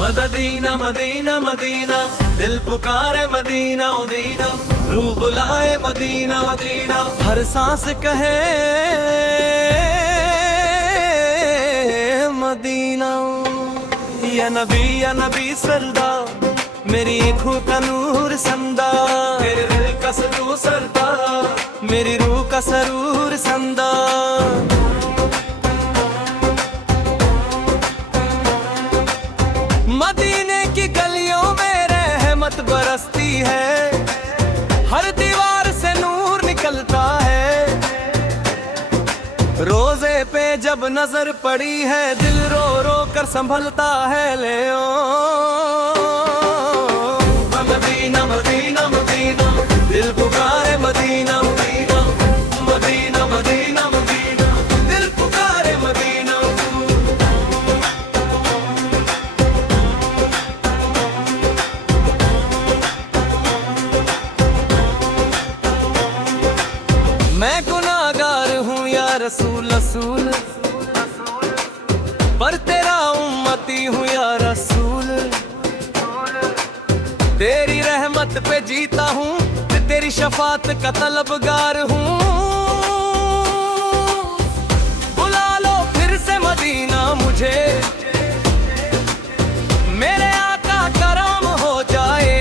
Medina Medina Medina, दिल पुकारे Medina Medina, रूह बुलाए मदीना मदीना, हर सांस कहे मदीना। या नबी सरदार, मेरी आँखों का नूर संदा, मेरे दिल का सरूर सरदार, मेरी रूह का सरूर संदा। मदीने की गलियों में रहमत बरसती है, हर दीवार से नूर निकलता है। रोजे पे जब नजर पड़ी है, दिल रो रो कर संभलता है। ले ओ मदीना मदीना मदीना, दिल पुकारे Medina Medina, Medina Medina Medina, दिल पुकारे मदीना। मैं गुनाहगार हूँ या रसूल रसूल, पर तेरा उम्मती हूँ या रसूल। तेरी रहमत पे जीता हूँ, तेरी शफात का तलबगार हूँ। बुला लो फिर से मदीना मुझे, मेरे आका करम हो जाए।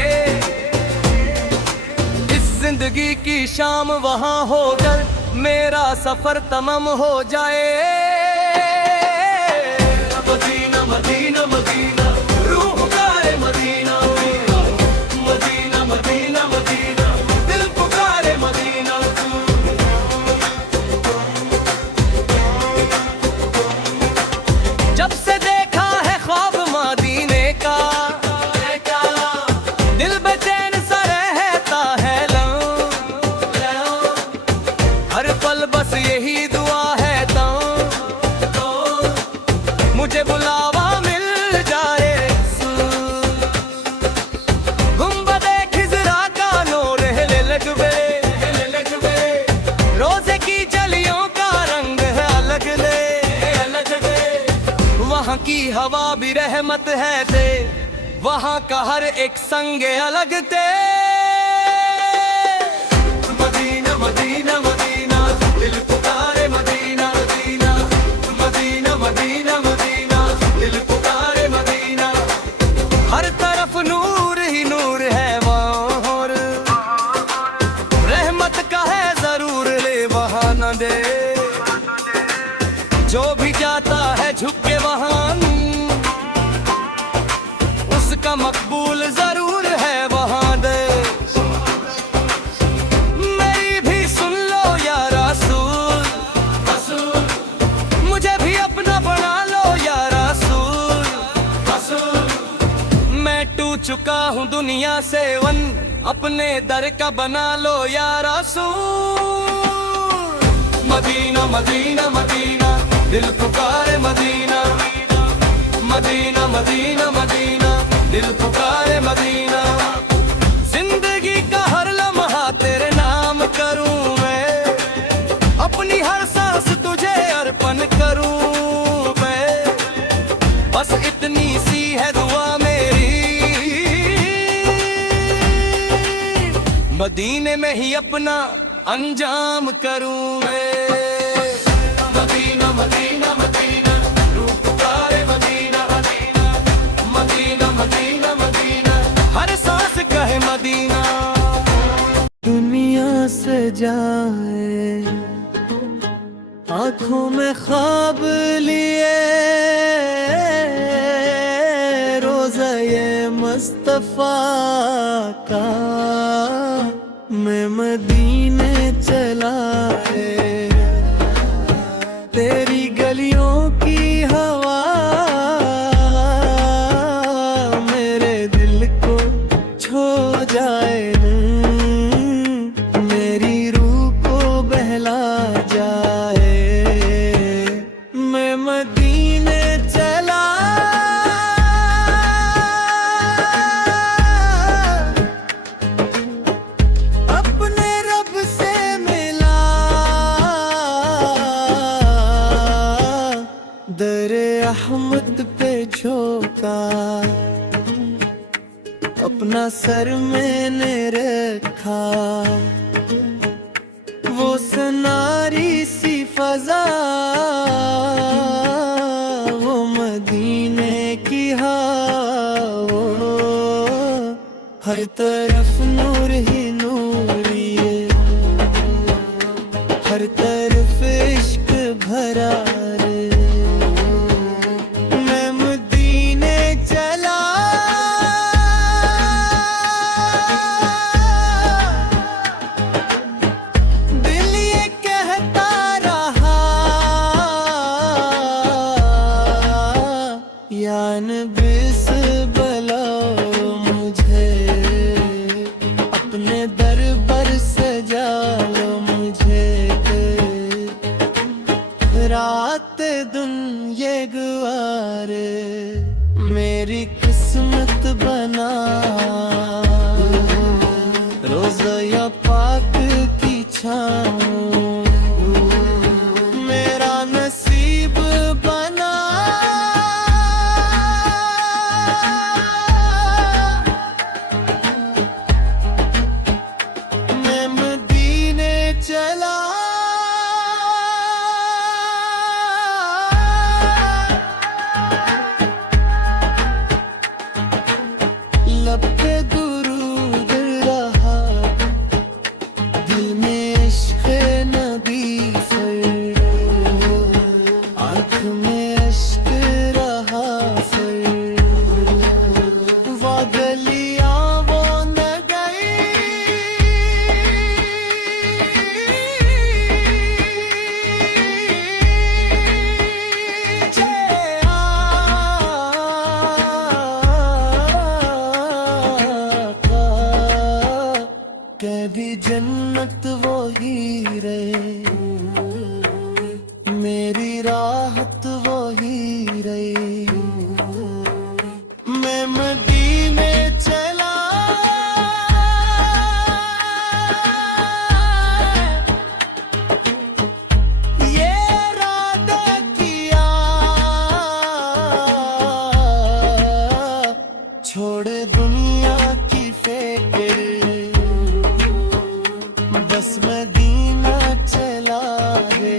इस जिंदगी की शाम वहाँ होकर मेरा सफर तमाम हो जाए। मदीना मदीना मदीना, रूह पुकारे मदीना मदीना, मदीना मदीना, दिल पुकारे मदीना। जब से देखा है ख्वाब मदीने का, दिल बेचैन सा रहता है हर पल बस यही दुआ है तो मुझे बुलावा मिल जाए। गुंबदे खिजरा का नूर हिले लगवे, रोजे की जलियों का रंग है अलग ले। वहाँ की हवा भी रहमत है थे, वहाँ का हर एक संग अलग थे। मदीना मदीना मदीना, दिल पुकारे Medina Medina, Medina Medina Medina, दिल पुकारे मदीना। हर तरफ नूर ही नूर है वहाँ, रहमत का है जरूर ले वहाँ न दे। जो भी जाता है झुक के वहाँ, उसका मकबूल जरूर है वहाँ दे। चुका हूँ दुनिया से वन, अपने दर का बना लो या रसूल। मदीना मदीना मदीना, दिल पुकारे मदीना मदीना, मदीना मदीना, दिल पुकारे मदीना। जिंदगी का हर लम्हा तेरे नाम करूँ मैं, अपनी हर सांस तुझे अर्पण करूँ मैं। बस इतनी सी है दुआ मेरी, मदीने में ही अपना अंजाम करूं मैं। मदीना मदीना मदीना, रूह पुकारे Medina Medina, Medina Medina Medina, हर सांस कहे मदीना। दुनिया से जाए आँखों में ख्वाब लिए, रोज़ा ये मुस्तफा का मैं मदीने चला है। तेरी गलियों की हवा मेरे दिल को छू जाए, मेरी रूह को बहला जाए। मैं मदीने चला, अपने रब से मिला, दर अहमद पे झोंका। अपना सर मैंने रखा, वो सनारी सी फजा, वो मदीने की हवा, हर तरफ नूर ही नूर ये, हर तरफ इश्क भरा रे। मैं मदीने चला, दिल ये कहता रहा, या नबी से बुलाओ मुझे, अपने दरबार सजा लो मुझे, रात दिन ये गुवारे मेरी किस्मत बना, रोज़ा या पाक की छाँव मेरा नसीब बना। मैं मदीने चला, लब पे दुरूद रहा, दिल में इश्क़ नबी फिर, आँख में इश्क़ रहा फिर, वो गलियाँ वो न गई, कभी जन्नत वो ही रहे, मेरी राहत वो ही रही। मैं मदीने चला, ये इरादा किया, छोड़ दुनिया की फिक्र, बस मदीना चला रे।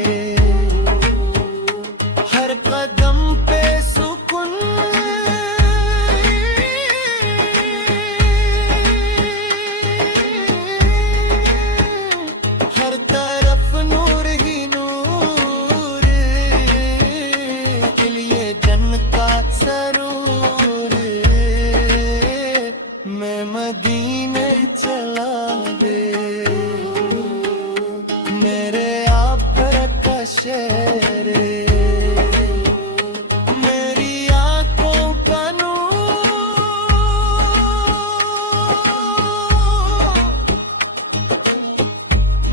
हर कदम पे सुकून, हर तरफ नूर ही नूर, के लिए जन्नत का सरूर, मैं मदीने चला रे। मेरे आप का शहर, मेरी आंखों का नूर,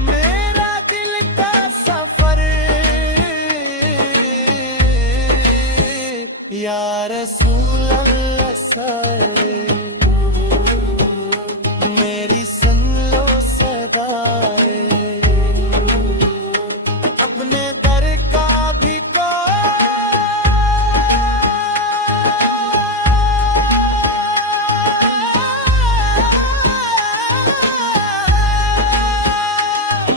मेरा दिल का सफर, या रसूल अल्लाह सर, मेरी सुन लो सदाए, अपने दर का भी को,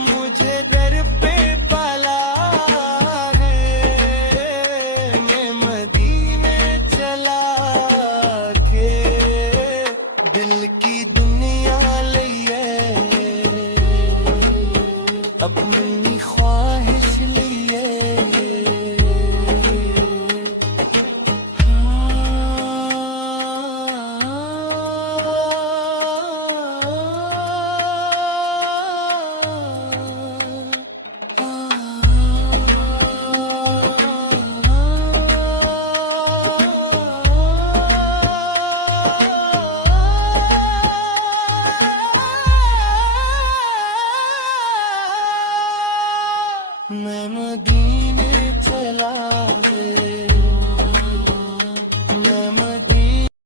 मुझे दर पे पाला है, मैं मदीने चला के, दिल की दुनिया लिए अपनी